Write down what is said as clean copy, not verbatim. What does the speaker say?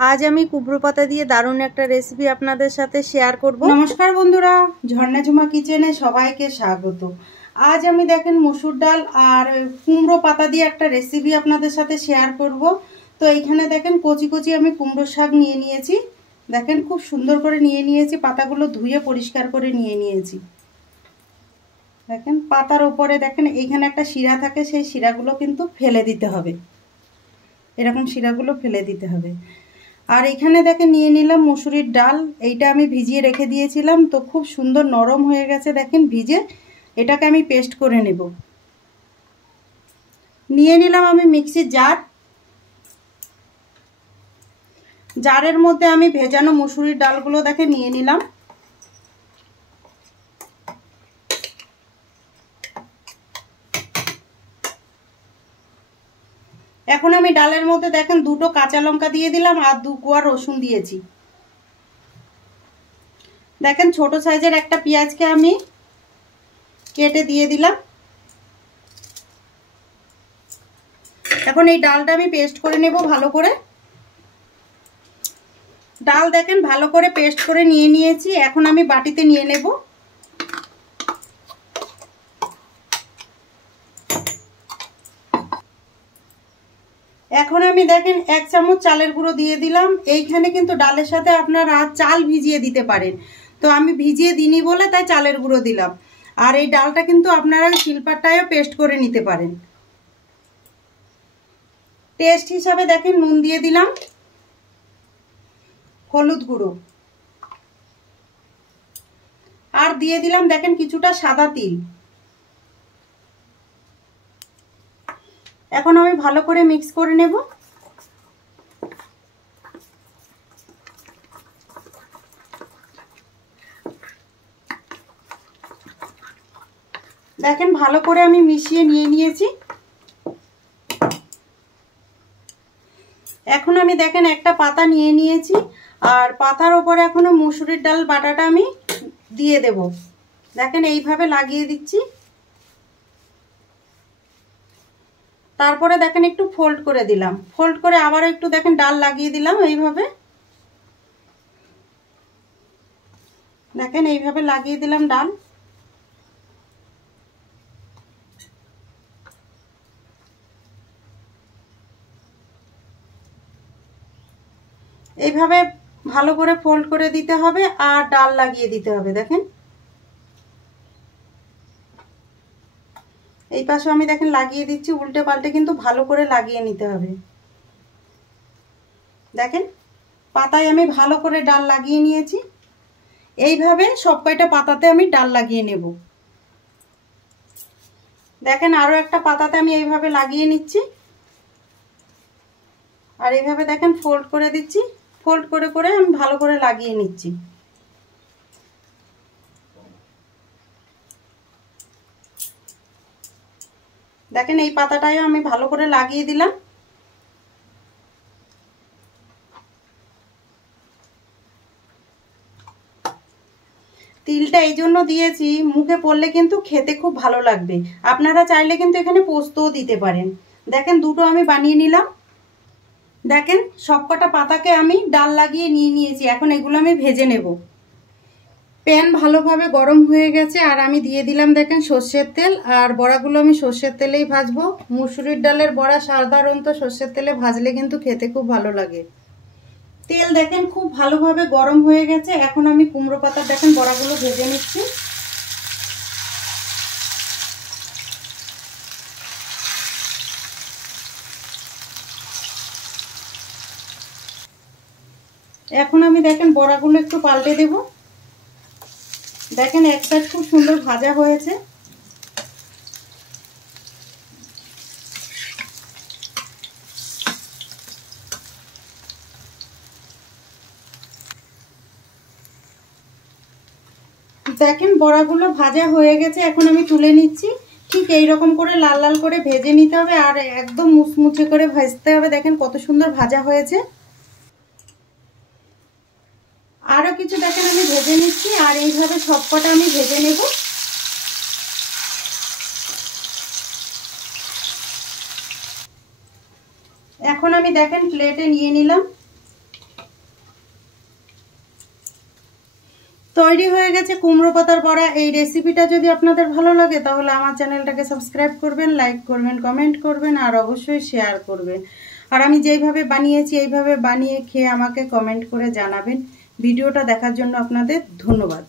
আজ আমি কুমড়ো পাতা দিয়ে দারুণ একটা রেসিপি আপনাদের সাথে শেয়ার করব। নমস্কার বন্ধুরা, ঝর্ণা ঝুমা কিচেনে সবাইকে স্বাগত। আজ আমি দেখেন মসুর ডাল আর কুমড়ো পাতা দিয়ে একটা রেসিপি আপনাদের সাথে শেয়ার করব। তো এইখানে দেখেন কচি কচি আমি কুমড়ো শাক নিয়ে নিয়েছি। দেখেন খুব সুন্দর করে নিয়ে নিয়েছি, পাতাগুলো ধুয়ে পরিষ্কার করে নিয়ে নিয়েছি। দেখেন পাতার ওপরে দেখেন এইখানে একটা শিরা থাকে, সেই শিরাগুলো কিন্তু ফেলে দিতে হবে। এরকম শিরাগুলো ফেলে দিতে হবে। আর এখানে দেখেন নিয়ে নিলাম মুসুরির ডাল। এইটা আমি ভিজিয়ে রেখে দিয়েছিলাম, তো খুব সুন্দর নরম হয়ে গেছে দেখেন ভিজে। এটাকে আমি পেস্ট করে নেব। নিয়ে নিলাম আমি মিক্সির জার। জারের মধ্যে আমি ভেজানো মুসুরির ডালগুলো দেখেন নিয়ে নিলাম। এখন আমি ডালের মধ্যে দেখেন দুটো কাঁচা লঙ্কা দিয়ে দিলাম আর 2 কোয়া রসুন দিয়েছি। দেখেন ছোট সাইজের একটা পেঁয়াজকে আমি কেটে দিয়ে দিলাম। এখন এই ডালটা আমি পেস্ট করে নেব ভালো করে। ডাল দেখেন ভালো করে পেস্ট করে নিয়ে নিয়েছি। এখন আমি বাটিতে নিয়ে নেব। এখন আমি দেখেন 1 চামচ চালের গুঁড়ো দিয়ে দিলাম। এইখানে কিন্তু ডালের সাথে আপনারা চাল ভিজিয়ে দিতে পারেন, তো আমি ভিজিয়ে দিইনি বলে তাই চালের গুঁড়ো দিলাম। আর এই ডালটা কিন্তু আপনারা শিলপাটায়ও পেস্ট করে নিতে পারেন। টেস্ট হিসাবে দেখেন নুন দিয়ে দিলাম, হলুদ গুঁড়ো, আর দিয়ে দিলাম দেখেন কিছুটা সাদা তিল। এখন আমি ভালো করে মিক্স করে নেব। দেখেন ভালো করে আমি মিশিয়ে নিয়ে নিয়েছি। এখন আমি দেখেন একটা পাতা নিয়ে নিয়েছি, আর পাতার ওপরে এখনো মুসুরির ডাল বাটাটা আমি দিয়ে দেব। দেখেন এইভাবে লাগিয়ে দিচ্ছি। তারপরে দেখেন একটু ফোল্ড করে দিলাম, ফোল্ড করে আবার একটু দেখেন ডাল লাগিয়ে দিলাম। এইভাবে দেখেন এইভাবে লাগিয়ে দিলাম ডাল। এইভাবে ভালো করে ফোল্ড করে দিতে হবে আর ডাল লাগিয়ে দিতে হবে। দেখেন এই পাশে আমি দেখেন লাগিয়ে দিচ্ছি, উল্টে পাল্টে কিন্তু ভালো করে লাগিয়ে নিতে হবে। দেখেন পাতায় আমি ভালো করে ডাল লাগিয়ে নিয়েছি। এইভাবে সব কয়টা পাতাতে আমি ডাল লাগিয়ে নেব। দেখেন আরো একটা পাতাতে আমি এইভাবে লাগিয়ে নিচ্ছি, আর এইভাবে দেখেন ফোল্ড করে দিচ্ছি। ফোল্ড করে করে আমি ভালো করে লাগিয়ে নিচ্ছি। দেখেন এই পাতাটায় আমি ভালো করে লাগিয়ে দিলাম। তিলটা এই জন্য দিয়েছি, মুখে পড়লে কিন্তু খেতে খুব ভালো লাগবে। আপনারা চাইলে কিন্তু এখানে পোস্তও দিতে পারেন। দেখেন দুটো আমি বানিয়ে নিলাম। দেখেন সবকটা পাতাকে আমি ডাল লাগিয়ে নিয়ে নিয়েছি। এখন এগুলো আমি ভেজে নেব। প্যান ভালোভাবে গরম হয়ে গেছে, আর আমি দিয়ে দিলাম দেখেন সর্ষের তেল। আর বড়াগুলো আমি সর্ষের তেলেই ভাজবো। মুসুরির ডালের বড়া সাধারণত সর্ষের তেলে ভাজলে কিন্তু খেতে খুব ভালো লাগে। তেল দেখেন খুব ভালোভাবে গরম হয়ে গেছে। এখন আমি কুমড়ো পাতার দেখেন বড়াগুলো ভেজে নিচ্ছি। এখন আমি দেখেন বড়াগুলো একটু পাল্টে দেব। দেখেন এক সাইড খুব সুন্দর ভাজা হয়েছে। দেখেন বড়াগুলো ভাজা হয়ে গেছে। এখন আমি তুলে নিচ্ছি। ঠিক এই রকম করে লাল লাল করে ভেজে নিতে হবে, আর একদম মুচমুচে করে ভাজতে হবে। দেখেন কত সুন্দর ভাজা হয়েছে। আরো কিছু দেখেন আমি ভেজে নিচ্ছি, আর এইভাবে সবকটা আমি ভেজে নেব। এখন আমি দেখেন প্লেটে নিয়ে নিলাম। তৈরি হয়ে গেছে কুমড়ো পাতার বড়া। এই রেসিপিটা যদি আপনাদের ভালো লাগে তাহলে আমার চ্যানেলটাকে সাবস্ক্রাইব করবেন, লাইক করবেন, কমেন্ট করবেন আর অবশ্যই শেয়ার করবেন। আর আমি যেইভাবে বানিয়েছি এইভাবে বানিয়ে খেয়ে আমাকে কমেন্ট করে জানাবেন। ভিডিওটা দেখার জন্য আপনাদের ধন্যবাদ।